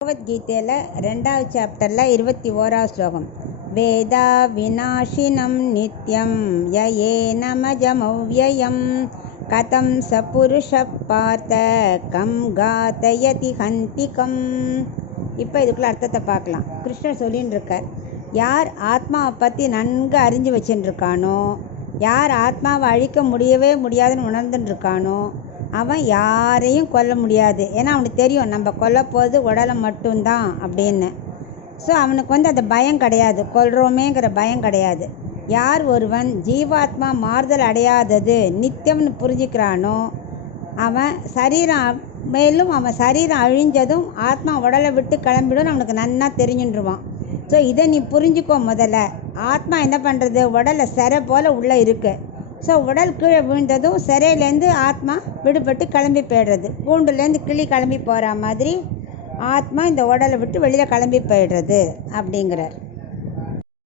பகவத்கீதையில் 2வது சாப்டரில் 21வது ஸ்லோகம். வேதா விநாசினம் நித்யம் யயேனமஜமவ்யயம் கதம் ச புருஷ பார்த்த கம் காத்தயதி ஹந்திகம். இப்போ இதுக்குள்ள அர்த்தத்தை பார்க்கலாம். கிருஷ்ணர் சொல்லின்னு இருக்கார், யார் ஆத்மாவை பற்றி நன்கு அறிஞ்சு வச்சுட்டுருக்கானோ, யார் ஆத்மாவை அழிக்க முடியவே முடியாதுன்னு உணர்ந்துட்டு இருக்கானோ, அவன் யாரையும் கொல்ல முடியாது. ஏன்னா அவனுக்கு தெரியும் நம்ம கொல்ல போகிறது உடலை மட்டும்தான் அப்படின்னு. ஸோ அவனுக்கு அந்த பயம் கிடையாது, கொல்றோமேங்கிற பயம் கிடையாது. யார் ஒருவன் ஜீவாத்மா மாறுதல் அடையாதது நித்தியம்னு புரிஞ்சுக்கிறானோ, அவன் சரீரம் மேலும் அவன் சரீரம் அழிஞ்சதும் ஆத்மா உடலை விட்டு கிளம்பிடும் அவனுக்கு நன்னா தெரிஞ்சுட்டுருவான். ஸோ இதை நீ புரிஞ்சுக்கோ. முதல்ல ஆத்மா என்ன பண்ணுறது, உடலை சிறை போல் உள்ளே இருக்குது. ஸோ உடல் கீழே விழுந்ததும் சிறையிலேருந்து ஆத்மா விடுபட்டு கிளம்பி போய்டுறது. கூண்டுலேருந்து கிளி கிளம்பி போகிற மாதிரி ஆத்மா இந்த உடலை விட்டு வெளியில் கிளம்பி போய்டுறது அப்படிங்கிறார்.